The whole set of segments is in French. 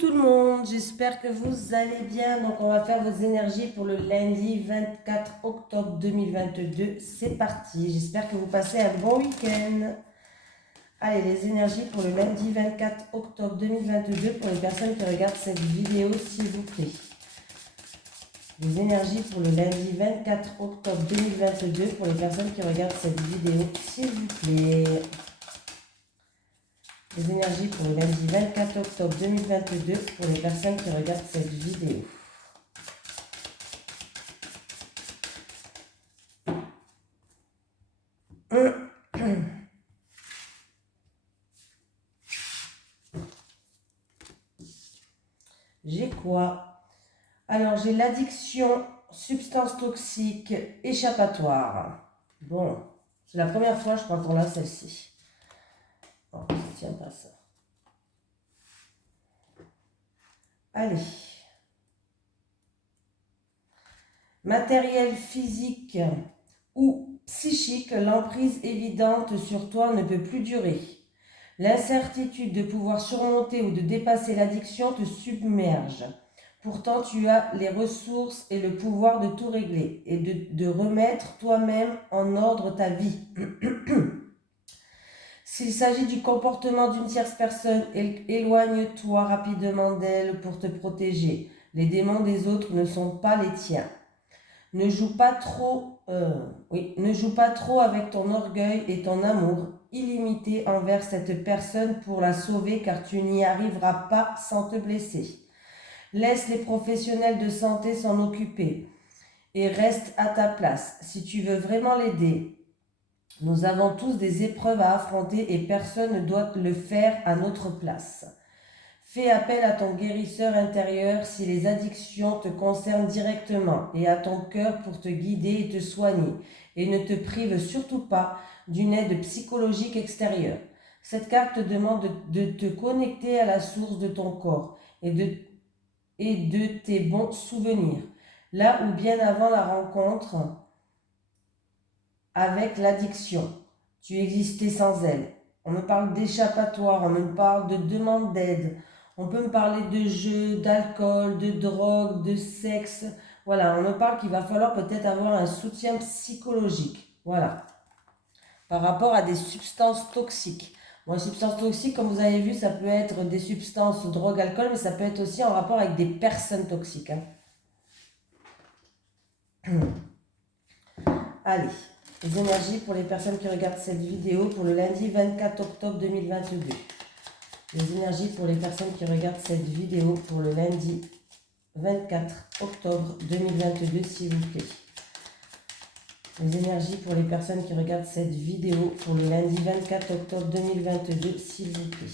tout le monde, j'espère que vous allez bien. Donc on va faire vos énergies pour le lundi 24 octobre 2022. C'est parti, j'espère que vous passez un bon week-end. Allez, les énergies pour le lundi 24 octobre 2022 pour les personnes qui regardent cette vidéo, s'il vous plaît. Les énergies pour le lundi 24 octobre 2022 pour les personnes qui regardent cette vidéo, s'il vous plaît. Les énergies pour le lundi 24 octobre 2022 pour les personnes qui regardent cette vidéo. J'ai quoi? Alors, j'ai l'addiction, substance toxique, échappatoire. Bon, c'est la première fois, je crois, qu'on a celle-ci. Non, ça ne tient pas ça. Allez. Matériel physique ou psychique, l'emprise évidente sur toi ne peut plus durer. L'incertitude de pouvoir surmonter ou de dépasser l'addiction te submerge. Pourtant, tu as les ressources et le pouvoir de tout régler et de remettre toi-même en ordre ta vie. S'il s'agit du comportement d'une tierce personne, éloigne-toi rapidement d'elle pour te protéger. Les démons des autres ne sont pas les tiens. Ne joue pas trop avec ton orgueil et ton amour illimité envers cette personne pour la sauver, car tu n'y arriveras pas sans te blesser. Laisse les professionnels de santé s'en occuper et reste à ta place. Si tu veux vraiment l'aider, nous avons tous des épreuves à affronter et personne ne doit le faire à notre place. Fais appel à ton guérisseur intérieur si les addictions te concernent directement et à ton cœur pour te guider et te soigner. Et ne te prive surtout pas d'une aide psychologique extérieure. Cette carte te demande de te connecter à la source de ton corps et de tes bons souvenirs. Là où bien avant la rencontre avec l'addiction, tu existais sans elle. On me parle d'échappatoire, on me parle de demande d'aide. On peut me parler de jeux, d'alcool, de drogue, de sexe. Voilà, on me parle qu'il va falloir peut-être avoir un soutien psychologique. Voilà. Par rapport à des substances toxiques. Bon, les substances toxiques, comme vous avez vu, ça peut être des substances drogue, alcool, mais ça peut être aussi en rapport avec des personnes toxiques. Allez, les énergies pour les personnes qui regardent cette vidéo pour le lundi 24 octobre 2022. Les énergies pour les personnes qui regardent cette vidéo pour le lundi 24 octobre 2022, s'il vous plaît. Les énergies pour les personnes qui regardent cette vidéo pour le lundi 24 octobre 2022, s'il vous plaît.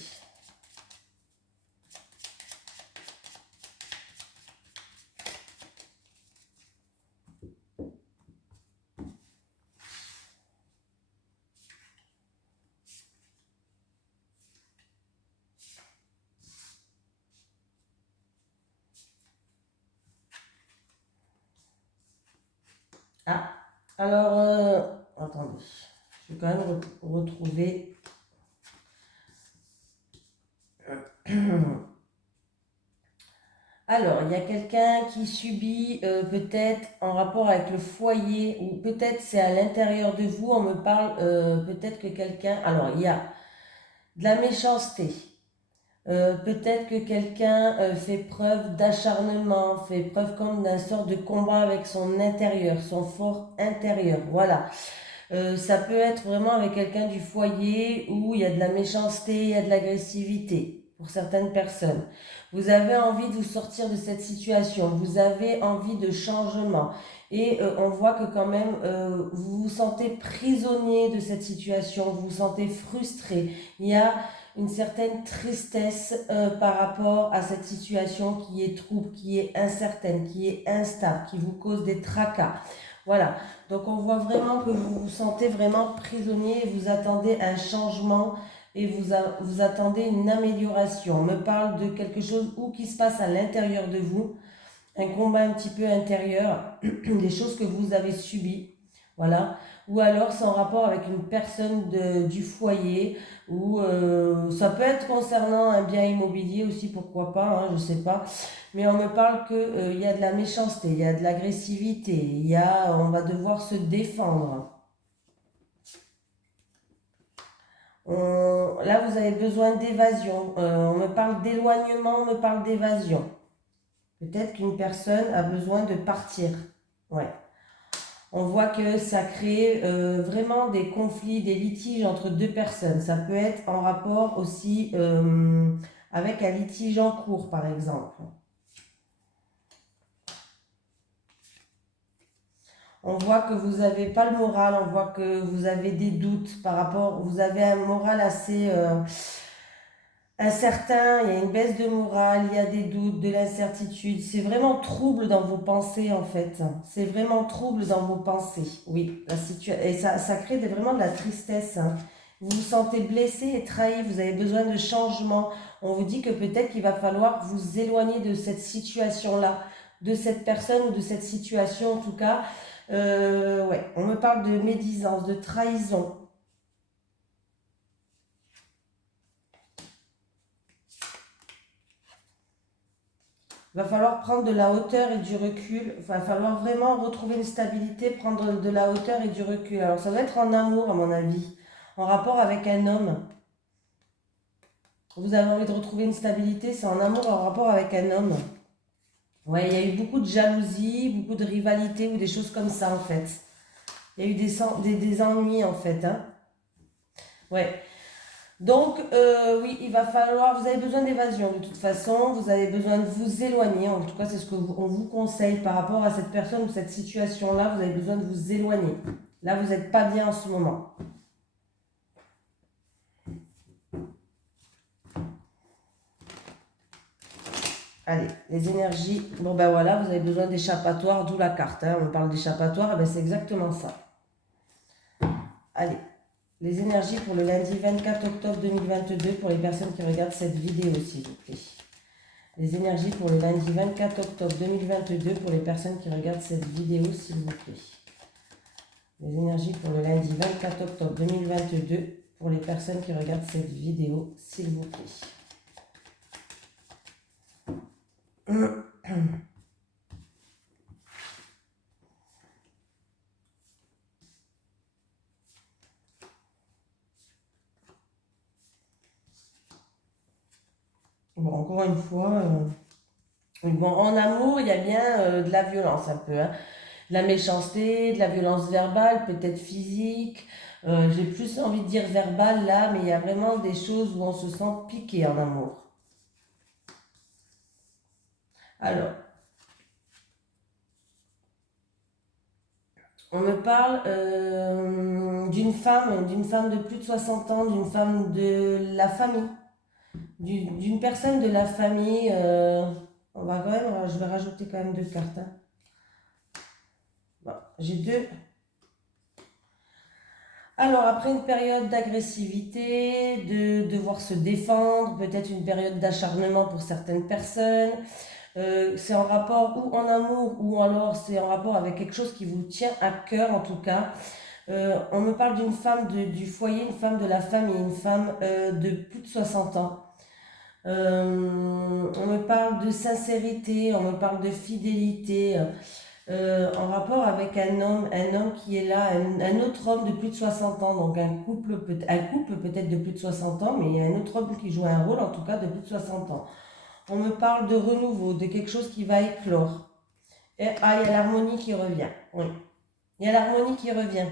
Ah, alors, attendez, je vais quand même retrouver. Alors, il y a quelqu'un qui subit peut-être en rapport avec le foyer, ou peut-être c'est à l'intérieur de vous, on me parle peut-être que quelqu'un... Alors, il y a de la méchanceté. Peut-être que quelqu'un fait preuve d'acharnement, fait preuve comme d'un sort de combat avec son intérieur, son fort intérieur. Voilà. Ça peut être vraiment avec quelqu'un du foyer où il y a de la méchanceté, il y a de l'agressivité pour certaines personnes. Vous avez envie de vous sortir de cette situation, vous avez envie de changement et on voit que quand même vous vous sentez prisonnier de cette situation, vous vous sentez frustré. Il y a une certaine tristesse par rapport à cette situation qui est trouble, qui est incertaine, qui est instable, qui vous cause des tracas. Voilà, donc on voit vraiment que vous vous sentez vraiment prisonnier et vous attendez un changement et vous attendez une amélioration. On me parle de quelque chose qui se passe à l'intérieur de vous, un combat un petit peu intérieur, des choses que vous avez subies, voilà. Ou alors c'est en rapport avec une personne du foyer, ou ça peut être concernant un bien immobilier aussi, pourquoi pas, hein, je sais pas. Mais on me parle que il y a de la méchanceté, il y a de l'agressivité, on va devoir se défendre. Là, vous avez besoin d'évasion. On me parle d'éloignement, on me parle d'évasion. Peut-être qu'une personne a besoin de partir. Ouais. On voit que ça crée vraiment des conflits, des litiges entre deux personnes. Ça peut être en rapport aussi avec un litige en cours, par exemple. On voit que vous n'avez pas le moral, on voit que vous avez des doutes par rapport, vous avez un moral assez incertain, il y a une baisse de morale, il y a des doutes, de l'incertitude. C'est vraiment trouble dans vos pensées en fait. C'est vraiment trouble dans vos pensées. Oui, et ça crée vraiment de la tristesse, hein. Vous vous sentez blessé et trahi, vous avez besoin de changement. On vous dit que peut-être qu'il va falloir vous éloigner de cette situation-là, de cette personne ou de cette situation en tout cas. Ouais, on me parle de médisance, de trahison. Il va falloir prendre de la hauteur et du recul. Il va falloir vraiment retrouver une stabilité, prendre de la hauteur et du recul. Alors ça doit être en amour à mon avis, en rapport avec un homme. Vous avez envie de retrouver une stabilité, c'est en amour, en rapport avec un homme. Ouais, il y a eu beaucoup de jalousie, beaucoup de rivalité ou des choses comme ça en fait. Il y a eu des ennuis en fait, hein. Ouais. Donc, oui, il va falloir, vous avez besoin d'évasion de toute façon, vous avez besoin de vous éloigner, en tout cas c'est ce qu'on vous conseille par rapport à cette personne ou cette situation-là, vous avez besoin de vous éloigner. Là, vous n'êtes pas bien en ce moment. Allez, les énergies, bon ben voilà, vous avez besoin d'échappatoire, d'où la carte, hein. On parle d'échappatoire, et ben c'est exactement ça. Allez, les énergies pour le lundi 24 octobre 2022 pour les personnes qui regardent cette vidéo, s'il vous plaît. Les énergies pour le lundi 24 octobre 2022 pour les personnes qui regardent cette vidéo, s'il vous plaît. Les énergies pour le lundi 24 octobre 2022 pour les personnes qui regardent cette vidéo, s'il vous plaît. Bon, encore une fois, bon, en amour, il y a bien de la violence un peu, hein. De la méchanceté, de la violence verbale, peut-être physique. J'ai plus envie de dire verbale là, mais il y a vraiment des choses où on se sent piqué en amour. Alors, on me parle d'une femme de plus de 60 ans, d'une femme de la famille, d'une personne de la famille. On va quand même, je vais rajouter quand même deux cartes, hein. Bon, j'ai deux. Alors, après une période d'agressivité, de devoir se défendre, peut-être une période d'acharnement pour certaines personnes, c'est en rapport ou en amour ou alors c'est en rapport avec quelque chose qui vous tient à cœur en tout cas. On me parle d'une femme du foyer, une femme de la famille, une femme de plus de 60 ans. On me parle de sincérité, on me parle de fidélité, en rapport avec un homme qui est là, un autre homme de plus de 60 ans, donc un couple peut-être de plus de 60 ans, mais il y a un autre homme qui joue un rôle en tout cas de plus de 60 ans. On me parle de renouveau, de quelque chose qui va éclore. Et, ah, il y a l'harmonie qui revient. Oui, il y a l'harmonie qui revient.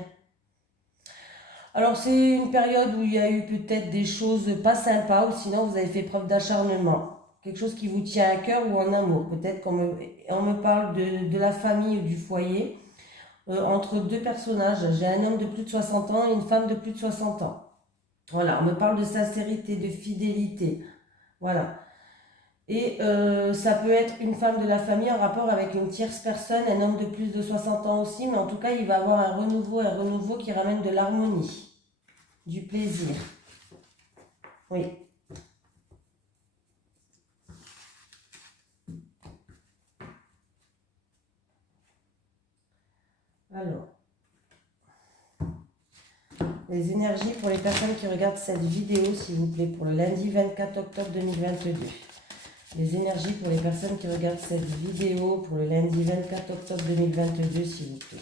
Alors, c'est une période où il y a eu peut-être des choses pas sympas ou sinon vous avez fait preuve d'acharnement. Quelque chose qui vous tient à cœur ou en amour. Peut-être on me parle de la famille ou du foyer entre deux personnages. J'ai un homme de plus de 60 ans et une femme de plus de 60 ans. Voilà, on me parle de sincérité, de fidélité. Voilà. Et ça peut être une femme de la famille en rapport avec une tierce personne, un homme de plus de 60 ans aussi, mais en tout cas, il va avoir un renouveau qui ramène de l'harmonie, du plaisir. Oui. Alors, les énergies pour les personnes qui regardent cette vidéo, s'il vous plaît, pour le lundi 24 octobre 2022. Les énergies pour les personnes qui regardent cette vidéo pour le lundi 24 octobre 2022, s'il vous plaît.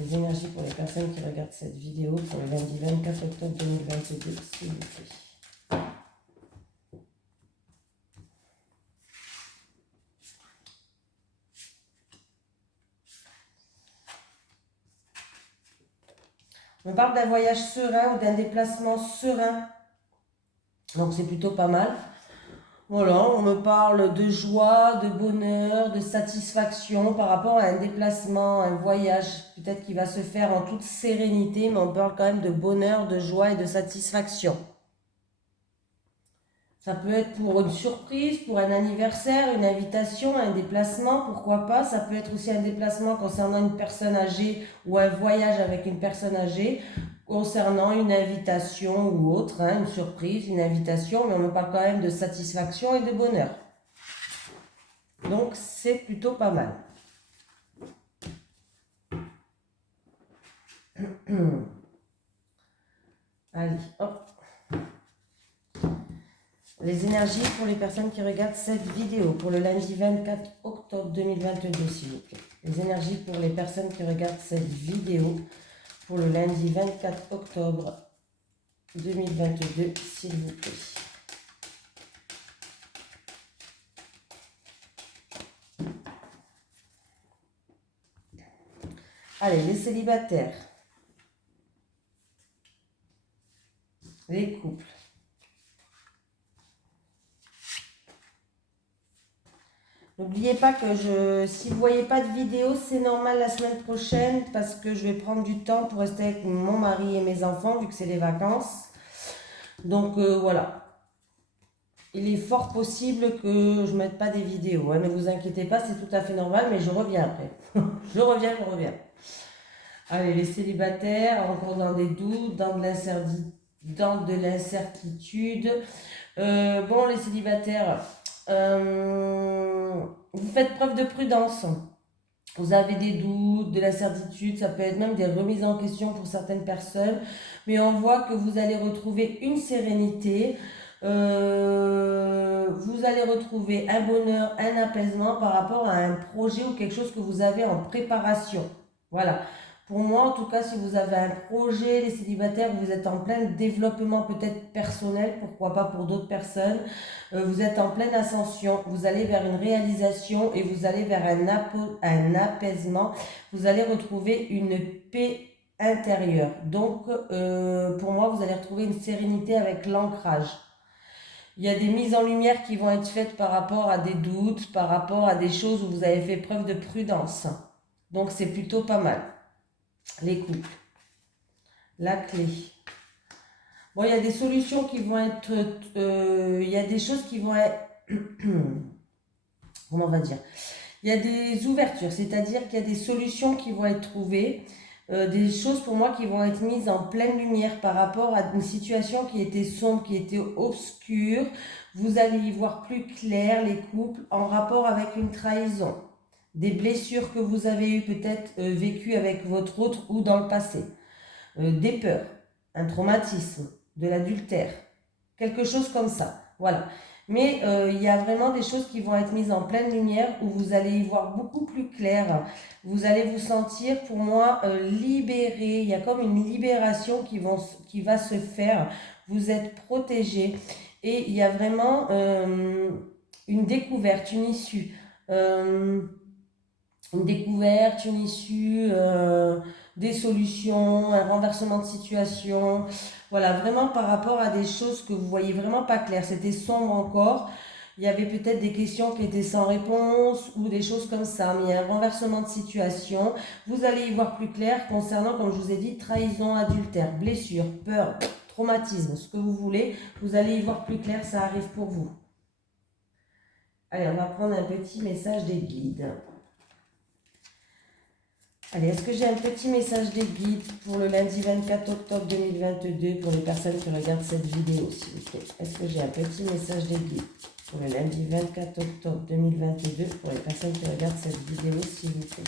Les énergies pour les personnes qui regardent cette vidéo pour le lundi 24 octobre 2022, s'il vous plaît. On me parle d'un voyage serein ou d'un déplacement serein. Donc c'est plutôt pas mal. Voilà, on me parle de joie, de bonheur, de satisfaction par rapport à un déplacement, un voyage, peut-être qui va se faire en toute sérénité, mais on parle quand même de bonheur, de joie et de satisfaction. Ça peut être pour une surprise, pour un anniversaire, une invitation, un déplacement, pourquoi pas. Ça peut être aussi un déplacement concernant une personne âgée ou un voyage avec une personne âgée, concernant une invitation ou autre, hein, une surprise, une invitation, mais on me parle quand même de satisfaction et de bonheur. Donc c'est plutôt pas mal. Allez, hop. Les énergies pour les personnes qui regardent cette vidéo pour le lundi 24 octobre 2022, s'il vous plaît. Les énergies pour les personnes qui regardent cette vidéo pour le lundi 24 octobre 2022, s'il vous plaît. Allez, les célibataires, les couples. N'oubliez pas que si vous ne voyez pas de vidéo, c'est normal la semaine prochaine parce que je vais prendre du temps pour rester avec mon mari et mes enfants vu que c'est les vacances. Donc voilà. Il est fort possible que je ne mette pas des vidéos. Hein. Ne vous inquiétez pas, c'est tout à fait normal, mais je reviens après. je reviens. Allez, les célibataires, encore dans des doutes, dans de l'incertitude. Bon, les célibataires, vous faites preuve de prudence. Vous avez des doutes, de l'incertitude, ça peut être même des remises en question pour certaines personnes, mais on voit que vous allez retrouver une sérénité, vous allez retrouver un bonheur, un apaisement par rapport à un projet ou quelque chose que vous avez en préparation. Voilà. Pour moi, en tout cas, si vous avez un projet, les célibataires, vous êtes en plein développement peut-être personnel, pourquoi pas pour d'autres personnes. Vous êtes en pleine ascension, vous allez vers une réalisation et vous allez vers un apaisement. Vous allez retrouver une paix intérieure. Donc, pour moi, vous allez retrouver une sérénité avec l'ancrage. Il y a des mises en lumière qui vont être faites par rapport à des doutes, par rapport à des choses où vous avez fait preuve de prudence. Donc, c'est plutôt pas mal. Les couples. La clé. Bon, il y a des solutions qui vont être... il y a des choses qui vont être... Comment on va dire? Il y a des ouvertures, c'est-à-dire qu'il y a des solutions qui vont être trouvées, des choses pour moi qui vont être mises en pleine lumière par rapport à une situation qui était sombre, qui était obscure. Vous allez y voir plus clair, les couples, en rapport avec une trahison. Des blessures que vous avez eues peut-être vécues avec votre autre ou dans le passé. Des peurs, un traumatisme, de l'adultère, quelque chose comme ça. Voilà. Mais il y a vraiment des choses qui vont être mises en pleine lumière où vous allez y voir beaucoup plus clair. Vous allez vous sentir, pour moi, libéré. Il y a comme une libération qui va se faire. Vous êtes protégé. Et il y a vraiment une découverte, une issue. Une issue, des solutions, un renversement de situation. Voilà, vraiment par rapport à des choses que vous voyez vraiment pas claires. C'était sombre encore. Il y avait peut-être des questions qui étaient sans réponse ou des choses comme ça. Mais il y a un renversement de situation. Vous allez y voir plus clair concernant, comme je vous ai dit, trahison, adultère, blessure, peur, traumatisme, ce que vous voulez. Vous allez y voir plus clair, ça arrive pour vous. Allez, on va prendre un petit message des guides. Allez, est-ce que j'ai un petit message des guides pour le lundi 24 octobre 2022 pour les personnes qui regardent cette vidéo, s'il vous plaît? Est-ce que j'ai un petit message des guides pour le lundi 24 octobre 2022 pour les personnes qui regardent cette vidéo, s'il vous plaît?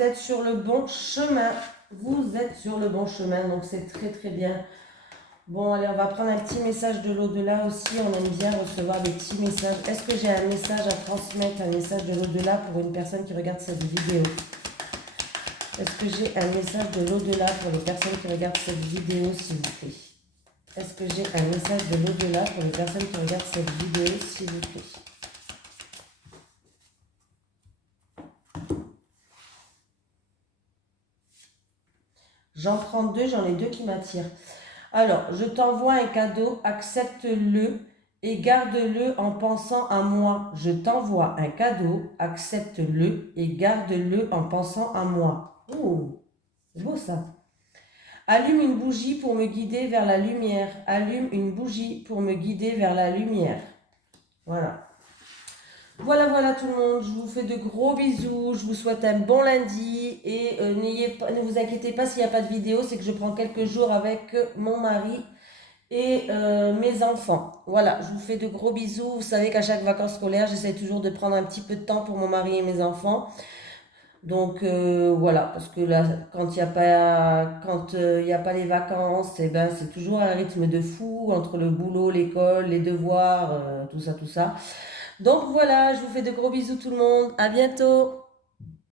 vous êtes sur le bon chemin. Vous êtes sur le bon chemin, donc c'est très très bien. Bon, allez, on va prendre un petit message de l'au-delà aussi. On aime bien recevoir des petits messages. Est-ce que j'ai un message à transmettre, un message de l'au-delà pour une personne qui regarde cette vidéo? Est-ce que j'ai un message de l'au-delà pour les personnes qui regardent cette vidéo, s'il vous plaît? Est-ce que j'ai un message de l'au-delà pour les personnes qui regardent cette vidéo, s'il vous plaît? J'en prends deux, j'en ai deux qui m'attirent. Alors, je t'envoie un cadeau, accepte-le et garde-le en pensant à moi. Je t'envoie un cadeau, accepte-le et garde-le en pensant à moi. Oh, c'est beau ça. Allume une bougie pour me guider vers la lumière. Allume une bougie pour me guider vers la lumière. Voilà. Voilà tout le monde, je vous fais de gros bisous, je vous souhaite un bon lundi et ne vous inquiétez pas s'il n'y a pas de vidéo, c'est que je prends quelques jours avec mon mari et mes enfants. Voilà, je vous fais de gros bisous, vous savez qu'à chaque vacances scolaires, j'essaie toujours de prendre un petit peu de temps pour mon mari et mes enfants. Donc voilà, parce que là, quand il n'y a pas les vacances, eh ben, c'est toujours un rythme de fou entre le boulot, l'école, les devoirs, tout ça. Donc voilà, je vous fais de gros bisous tout le monde. À bientôt.